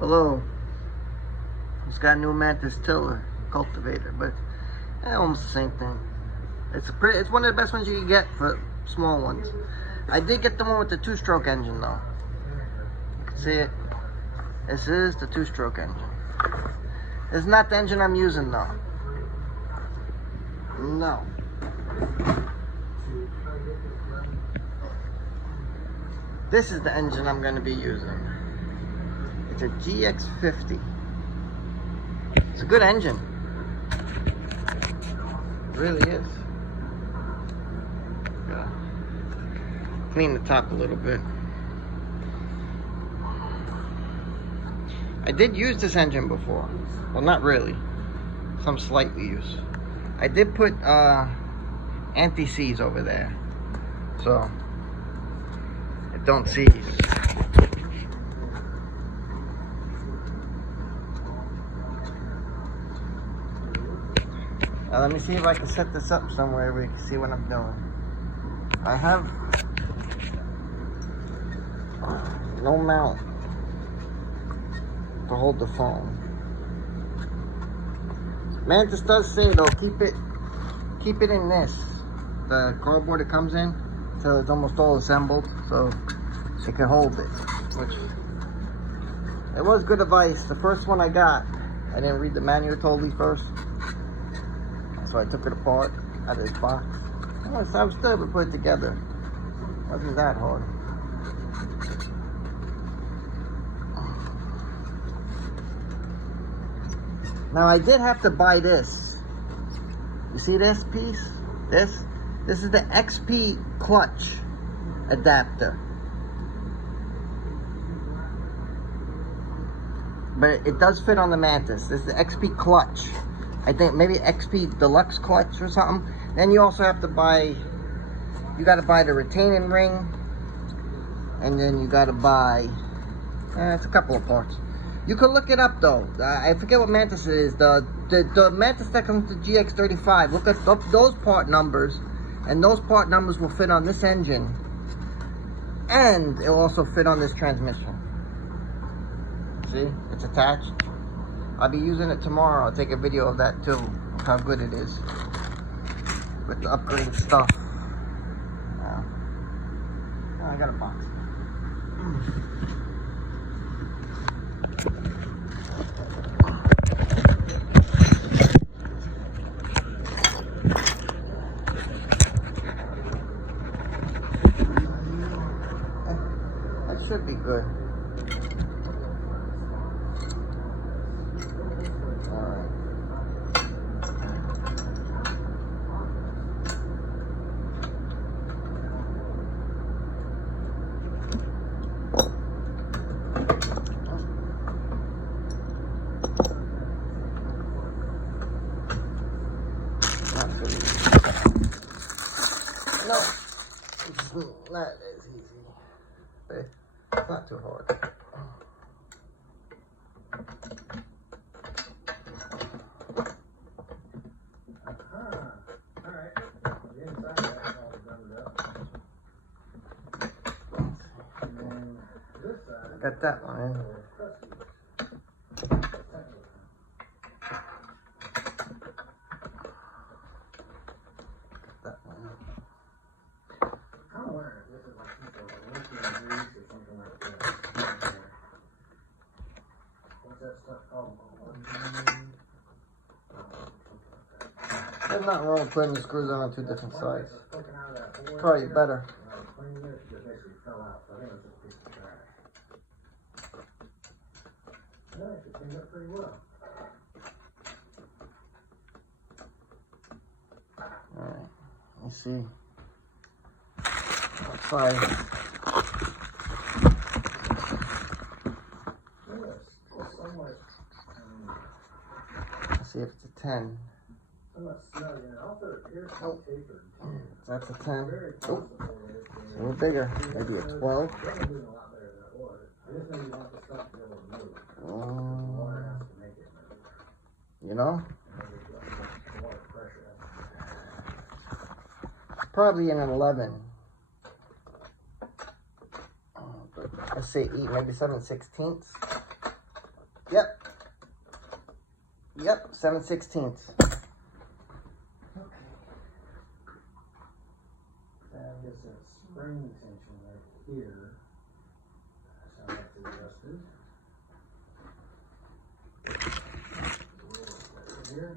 Hello. It's got a new mantis tiller cultivator, but almost the same thing. It's one of the best ones you can get for small ones. I did get the one with the two-stroke engine though. You can see it. This is the two-stroke engine. It's not the engine I'm using though. No. This is the engine I'm going to be using. It's a GX50. It's a good engine. It really is. Clean the top a little bit. I did use this engine before. Well, not really. Some slightly use. I did put anti-seize over there, so it don't seize. Now let me see if I can set this up somewhere where you can see what I'm doing. I have no mount to hold the phone. Mantis does say though, keep it in this, the cardboard it comes in, so it's almost all assembled, so it can hold it. Which it was good advice. The first one I got, I didn't read the manual totally first, so I took it apart out of this box. I was still able to put it together. It wasn't that hard. Now I did have to buy this. You see this piece? This is the XP clutch adapter. But it does fit on the Mantis. This is the XP clutch. I think maybe XP deluxe clutch or something. Then you also have to buy, you gotta buy the retaining ring. And then you gotta buy, it's a couple of parts. You can look it up though. I forget what Mantis it is. The Mantis that comes to GX35. Look at those part numbers, and those part numbers will fit on this engine, and it will also fit on this transmission. See, it's attached. I'll be using it tomorrow. I'll take a video of that too, how good it is with the upgraded stuff. I got a box. That should be good. Alright. No, it's not as easy, but it's not too hard. Alright. The inside of that's all buttoned up. And then this side. Got that one in. That one in. I'm wondering if this is like some sort of lithium grease or something like that. What's that stuff called? There's nothing wrong with putting the screws on two different sides. Probably better. Cleaning it, it basically fell out, so I think it was just a piece of trash. Yeah, it cleaned up pretty well. Alright, let's see. Outside. It's somewhat, Let's see if it's a 10. somewhat snug, and also it appears to be tapered. That's a 10. Very Oh, possible that it's a little bigger. Maybe a 12. It's doing a lot better than it was. I just know you want the stuff to be able to move. The water has to make it move. You know? Maybe it's like the water pressure has to Probably an 11. Let's say 8, maybe 7/16. Yep. Yep, 7/16. Okay. That is a spring tension right here. So that's adjusted. Here.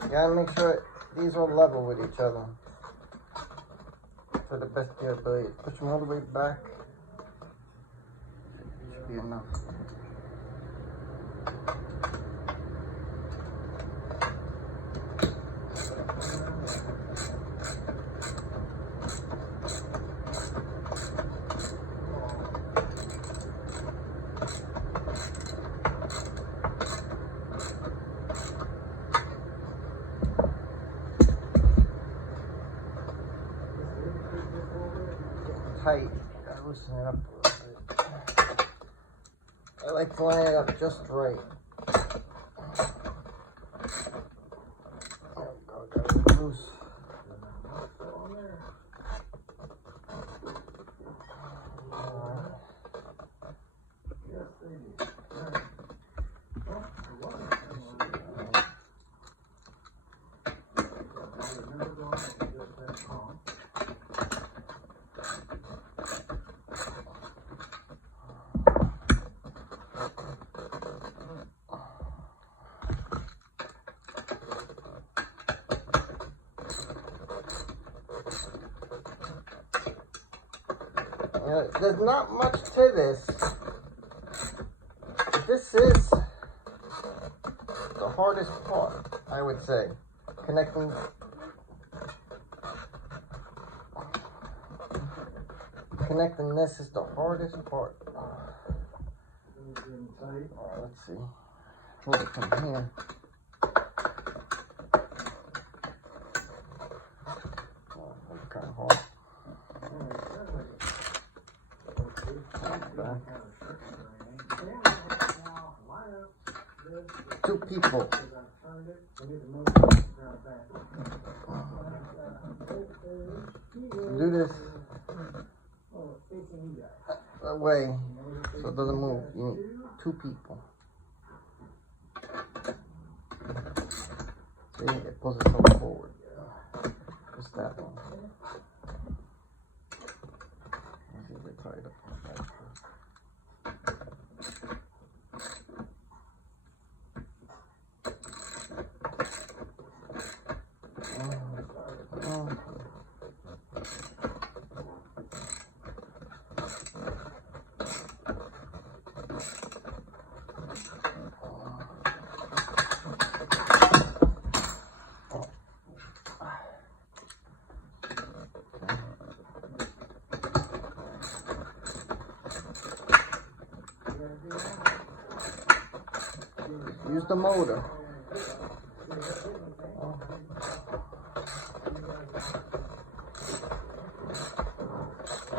You gotta make sure these are level with each other to the best of your ability. Push them all the way back. Should be enough. Tight. Gotta loosen it up a little bit. I like to line it up just right. Oh God, got it loose. There's not much to this. This is the hardest part, I would say. Connecting this is the hardest part. Alright, let's see. Move it from here. Oh, that's kind of hard. Two people. Do this that way so it doesn't move. You need two people. See, it pulls itself forward. Just that one. Let's see if they tie it up like that first. Use the motor.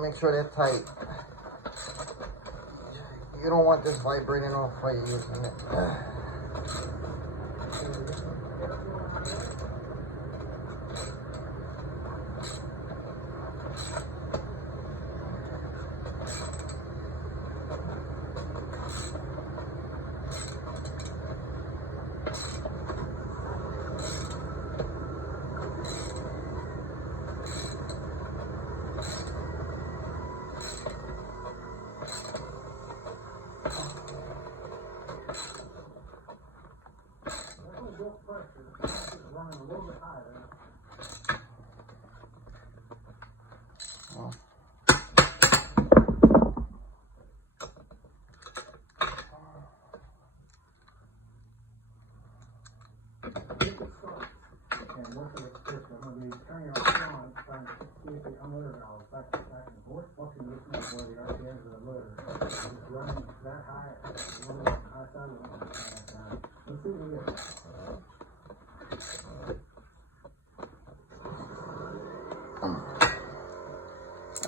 Make sure they're tight. You don't want this vibrating off while you're using it.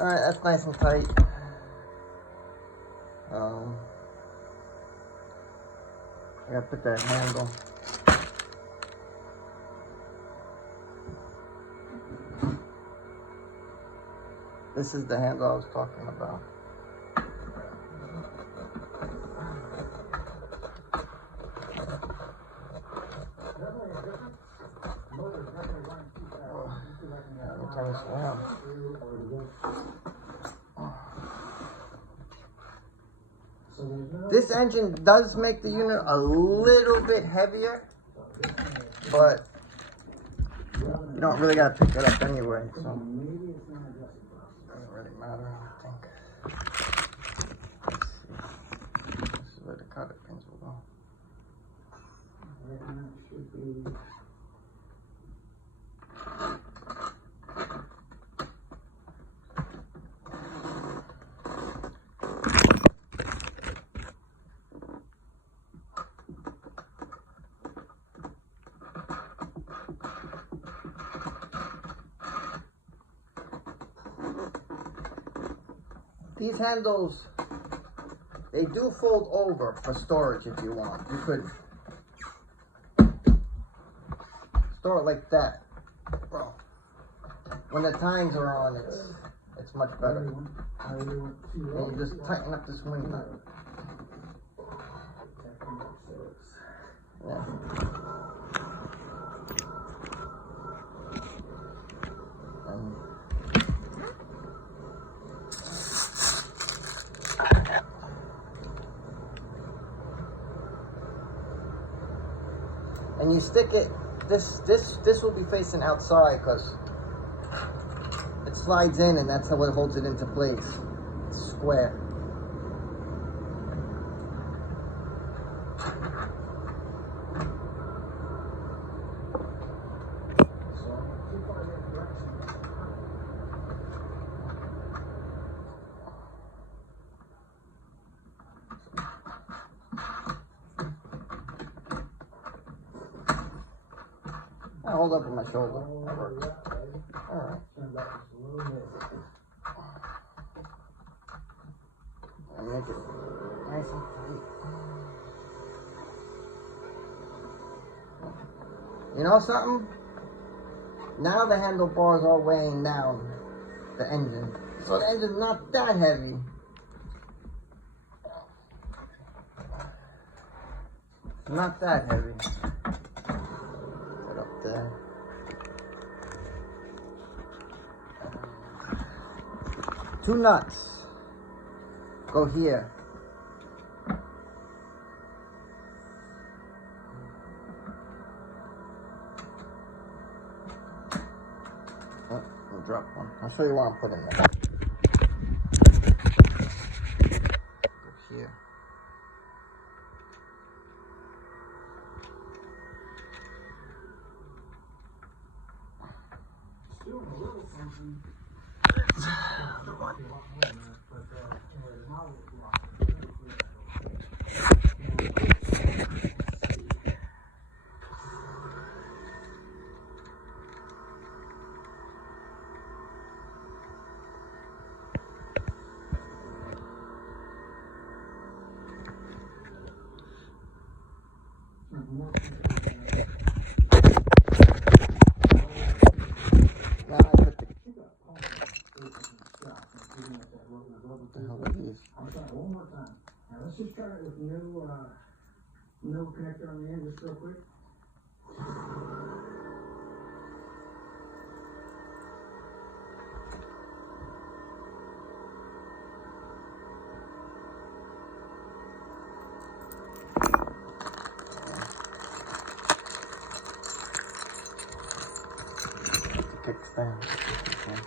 Alright, that's nice and tight. I gotta put that handle. This is the handle I was talking about. Let me turn this around. This engine does make the unit a little bit heavier, but you don't really gotta pick it up anyway, so it doesn't really matter, I think. Let's see. This is where the cotter pins will go. These handles, they do fold over for storage if you want. You could store it like that. Well, when the tines are on, it's much better. And you just tighten up this wing nut. Yeah. And you stick it, this will be facing outside because it slides in and that's how it holds it into place. It's square. I hold up with my shoulder. Alright. And make it nice and tight. You know something? Now the handlebars are weighing down the engine. So the engine's not that heavy. Not that heavy. There. Two nuts go here. Oh, I'll drop one. I'll show you what I'm putting there. Go here. One more time. Now let's just try it with no connector on the end just real quick. Kickstand. Okay.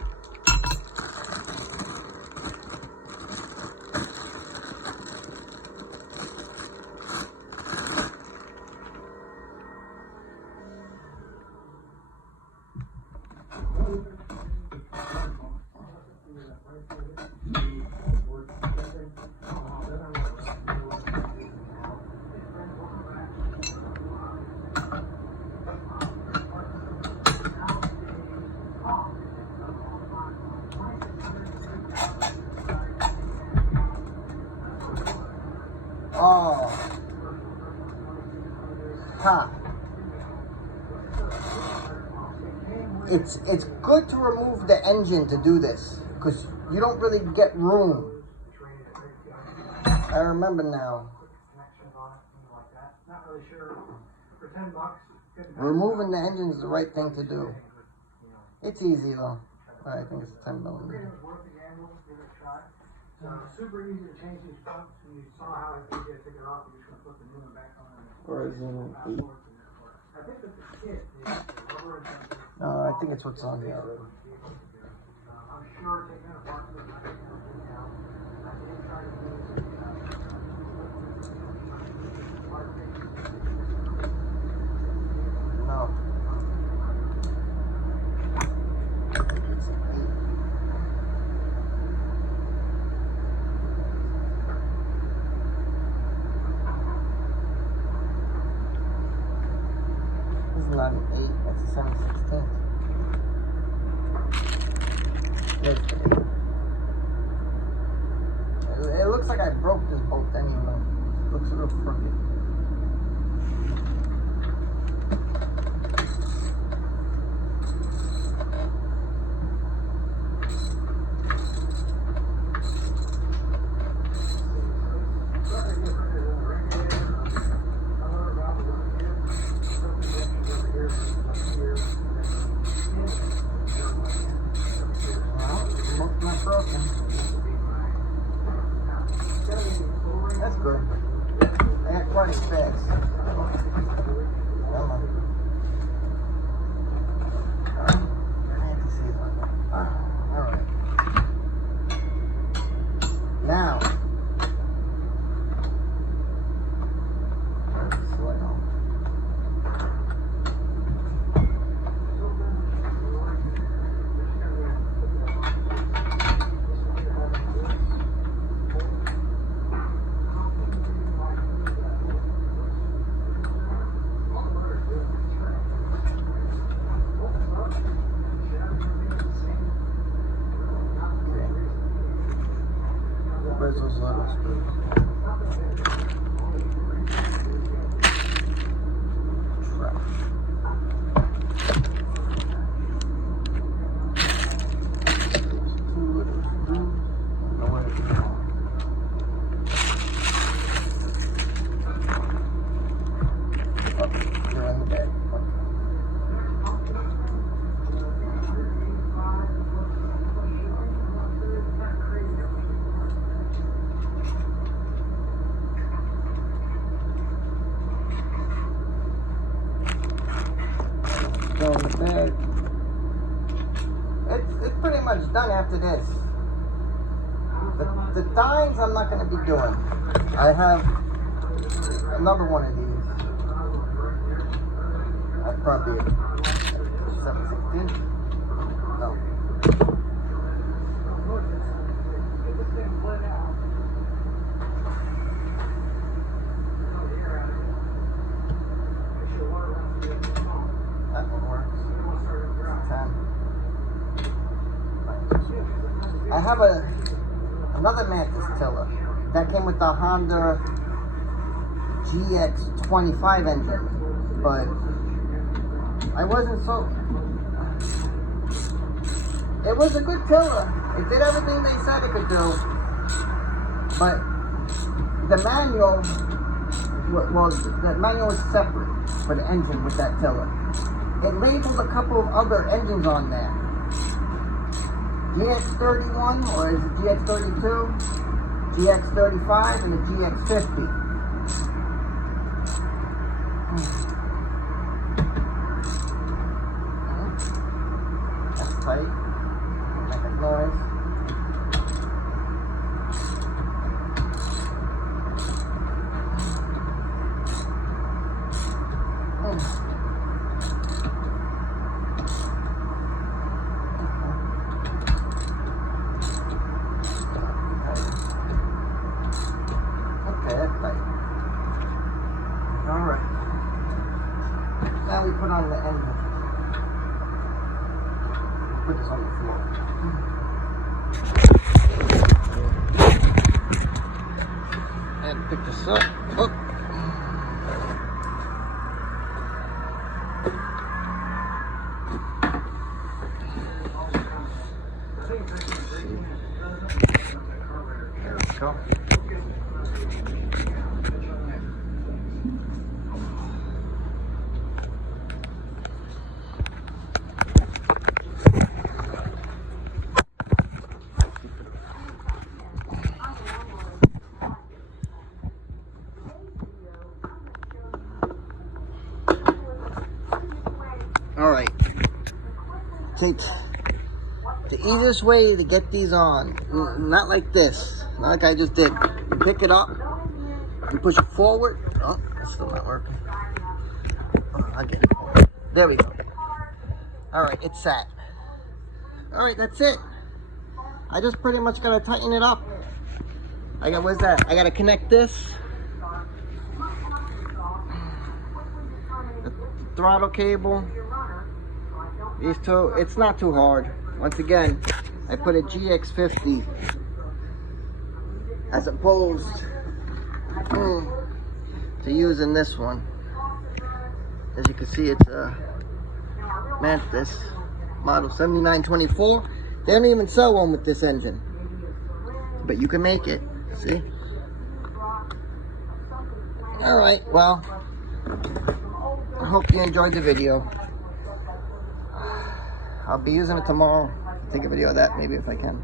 it's good to remove the engine to do this, because you don't really get room. I remember now. Removing the engine is the right thing to do. It's easy though. I think it's 10 millimeters. Super easy to change these pumps, and you saw how it's easy to take it off. You just want to put the new one back on. Or is it an 8? I think that the kit is the rubber and something. No, I think it's what's on here already. I'm sure taking it apart is not going to help you now. I did try to do No. I think it's an 8. This is not an 8, that's a 7/16. There's the 8. It looks like I broke this bolt anyway. It looks a little crooked. That's good. I got quite fast. Alright. Now. Where's those letters? It's pretty much done after this. The dines I'm not going to be doing. I have another one of these. That's probably a 7/16. No. That one works. 10. I have another mantis tiller that came with the Honda GX25 engine, but I wasn't so. It was a good tiller. It did everything they said it could do, but the manual, well, the manual is separate for the engine with that tiller. It labeled a couple of other engines on there. GX31, or is it GX32, GX35, and the GX50. That's tight. Make a noise. Now we put on the engine. Put this on the floor. And pick this up. Oh. Go. All right. Take the easiest way to get these on, not like this, not like I just did. You pick it up, you push it forward. Oh, that's still not working. Oh, I get it. There we go. All right, it's set. All right, that's it. I just pretty much gotta tighten it up. Where's that? I gotta connect this. The throttle cable. These two, it's not too hard. Once again, I put a GX50 as opposed to using this one. As you can see, it's a Mantis model 7924. They don't even sell one with this engine, but you can make it. See? All right. Well, I hope you enjoyed the video. I'll be using it tomorrow. Take a video of that, maybe, if I can.